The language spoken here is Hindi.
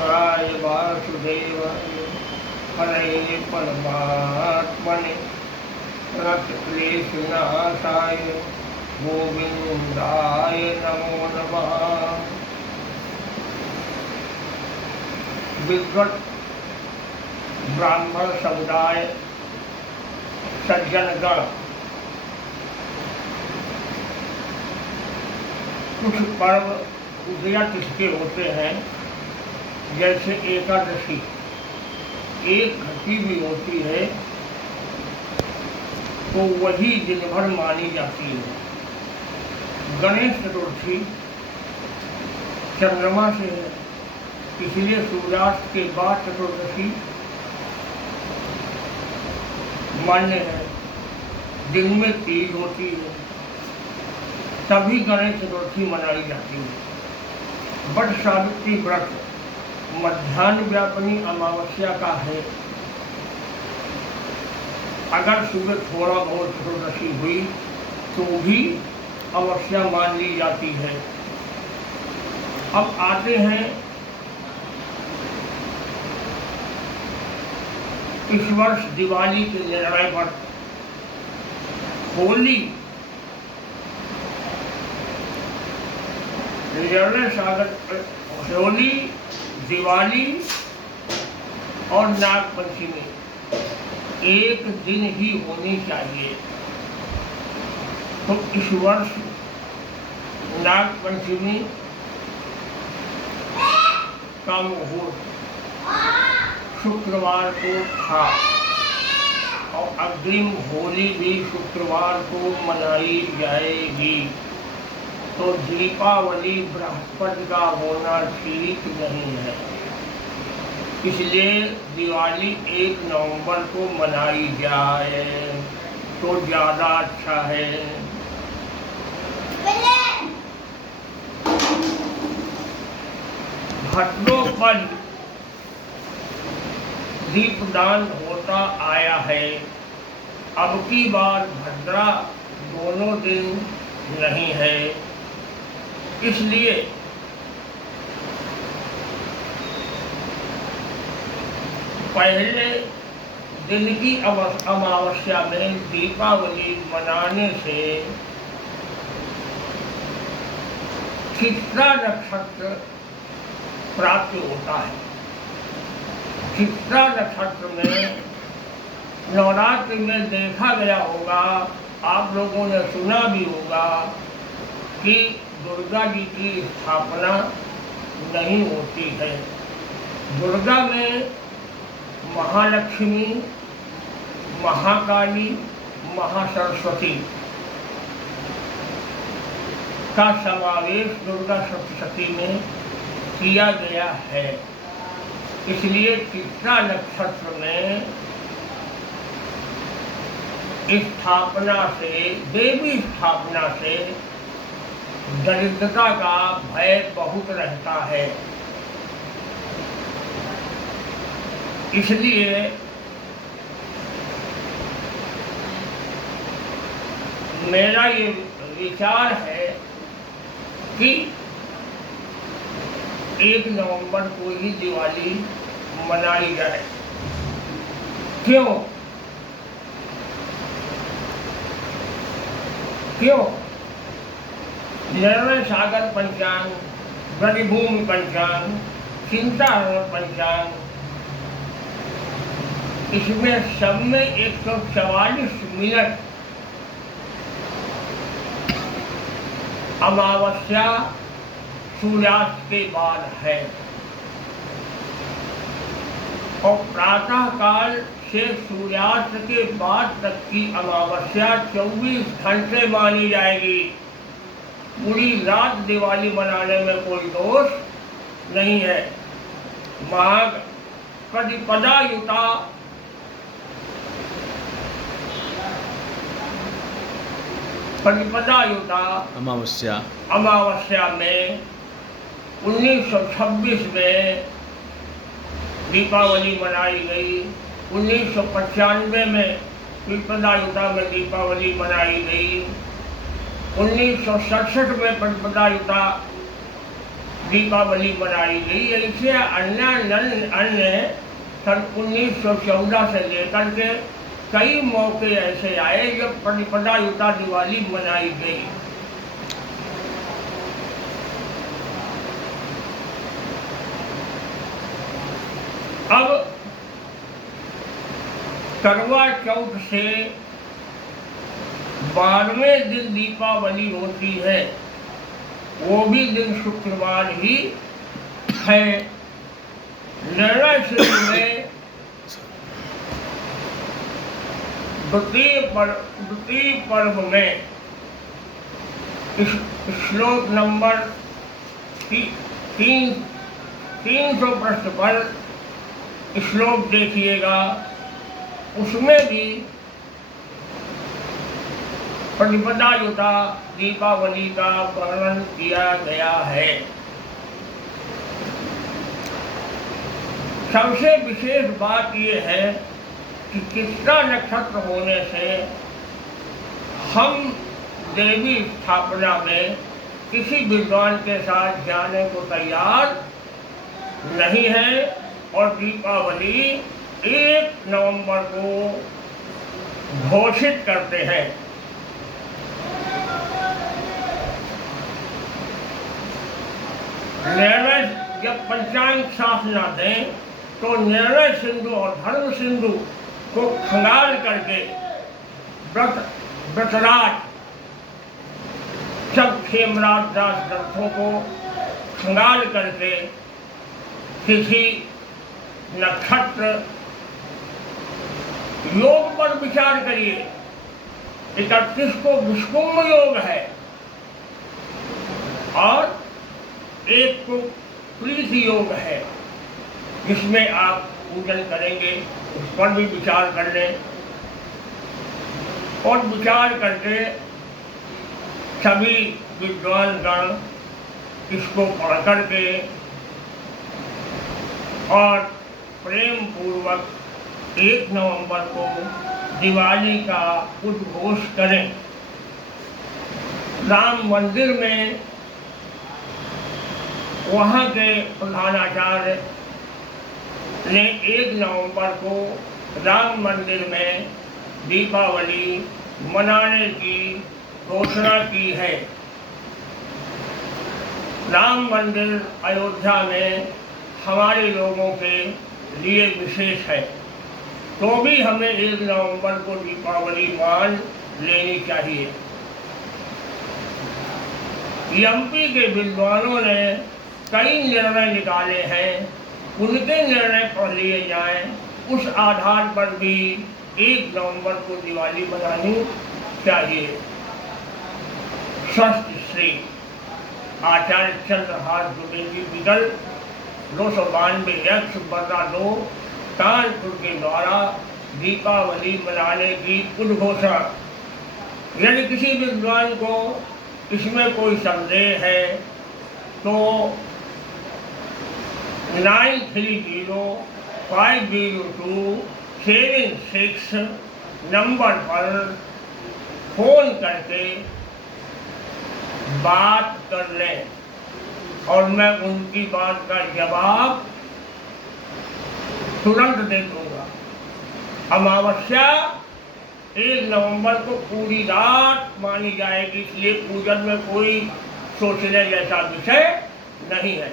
कृष्णाय वासुदेवाय हरे परमात्मने रसक्लेशनाशाय गोविंदाय नमो नमः। विद्वत ब्राह्मण समुदाय सज्जनगण कुछ पर्व या किसके होते हैं, जैसे एकादशी एक घटी भी होती है तो वही दिन भर मानी जाती है। गणेश चतुर्थी चंद्रमा से है, इसलिए सूर्यास्त के बाद चतुर्दशी मान्य है। दिन में तीज होती है, तभी गणेश चतुर्थी मनाई जाती है। बट सावित्री व्रत मध्याह्न व्यापनी अमावस्या का है। अगर सुबह थोड़ा बहुत चतुर्दशी हुई तो भी अमावस्या मान ली जाती है। अब आते हैं इस वर्ष दिवाली के निर्णय पर। होली होली, दिवाली और नाग पंचमी एक दिन ही होनी चाहिए। तो इस वर्ष नाग पंचमी का मुहूर्त शुक्रवार को था और अग्रिम होली भी शुक्रवार को मनाई जाएगी। तो दीपावली बृहस्पति का होना ठीक नहीं है, इसलिए दिवाली 1 नवंबर को मनाई जाए तो ज़्यादा अच्छा है। घाटों पर दीपदान होता आया है। अब की बार भद्रा दोनों दिन नहीं है, इसलिए पहले दिन की अमावस्या में दीपावली मनाने से चित्रा नक्षत्र प्राप्त होता है। चित्रा नक्षत्र में नवरात्रि में देखा गया होगा, आप लोगों ने सुना भी होगा कि दुर्गा जी की स्थापना नहीं होती है। दुर्गा में महालक्ष्मी, महाकाली, महासरस्वती का समावेश दुर्गा सप्तशती में किया गया है। इसलिए चित्रा नक्षत्र में स्थापना से, देवी स्थापना से दरिद्रता का भय बहुत रहता है। इसलिए मेरा ये विचार है कि 1 नवंबर को ही दिवाली मनाई जाए। क्यों? निर्णय सागर पंचांग, ब्रजभूमि पंचांग, चिंताहरण पंचांग, इसमें सब में 144 मिनट अमावस्या सूर्यास्त के बाद है और प्रातः काल से सूर्यास्त के बाद तक की अमावस्या 24 घंटे मानी जाएगी। पूरी रात दिवाली मनाने में कोई दोष नहीं है। माघ प्रतिपदायुता अमावस्या में 1926 में दीपावली मनाई गई। 1995 में प्रतिपदायुता में दीपावली मनाई गई। 1967 में प्रतिपदायुता दीपावली मनाई गई। ऐसे अन्य सन 1914 से लेकर के कई मौके ऐसे आए जब प्रतिपदायुता दिवाली मनाई गई। अब करवा चौथ से 12वें दिन दीपावली होती है, वो भी दिन शुक्रवार ही है। निर्णय सिंधु में द्वितीय पर्व में श्लोक नंबर 300 पृष्ठ पर श्लोक देखिएगा, उसमें भी प्रतिपदायुता दीपावली का वर्णन किया गया है। सबसे विशेष बात यह है कि कृष्णा नक्षत्र होने से हम देवी स्थापना में किसी विद्वान के साथ जाने को तैयार नहीं है और दीपावली 1 नवंबर को घोषित करते हैं। निर्णय जब पंचांग साफ न दें तो निर्णय सिंधु और धर्म सिंधु को खंगाल करके व्रतराज सब खेमराज दास ग्रंथों को खंगाल करके किसी नक्षत्र योग पर विचार करिए। 31 को विष्णु योग है और 1 को प्रीति योग है, जिसमें आप पूजन करेंगे, उस पर भी विचार कर लें और विचार करके सभी विद्वान गण इसको पढ़ करके और प्रेम पूर्वक 1 नवंबर को दिवाली का उद्घोष करें। राम मंदिर में वहाँ के प्रधानाचार्य ने 1 नवंबर को राम मंदिर में दीपावली मनाने की घोषणा की है। राम मंदिर अयोध्या में हमारे लोगों के लिए विशेष है, तो भी हमें 1 नवंबर को दीपावली मान लेनी चाहिए। एमपी के विद्वानों ने कई निर्णय निकाले हैं, उनके निर्णय पढ़ लिए जाएं, उस आधार पर भी 1 नवंबर को दिवाली मनानी चाहिए। स्वस्थ श्री आचार्य चंद्रहास दुबे जी विकल्प 292 कानपुर के द्वारा दीपावली मनाने की उद्घोषणा। यदि किसी विद्वान को इसमें कोई संदेह है तो 93050276 नंबर पर फोन करके बात कर लें और मैं उनकी बात का जवाब तुरंत दे दूंगा। अमावस्या 1 नवंबर को पूरी रात मानी जाएगी, इसलिए पूजन में कोई सोचने जैसा विषय नहीं है।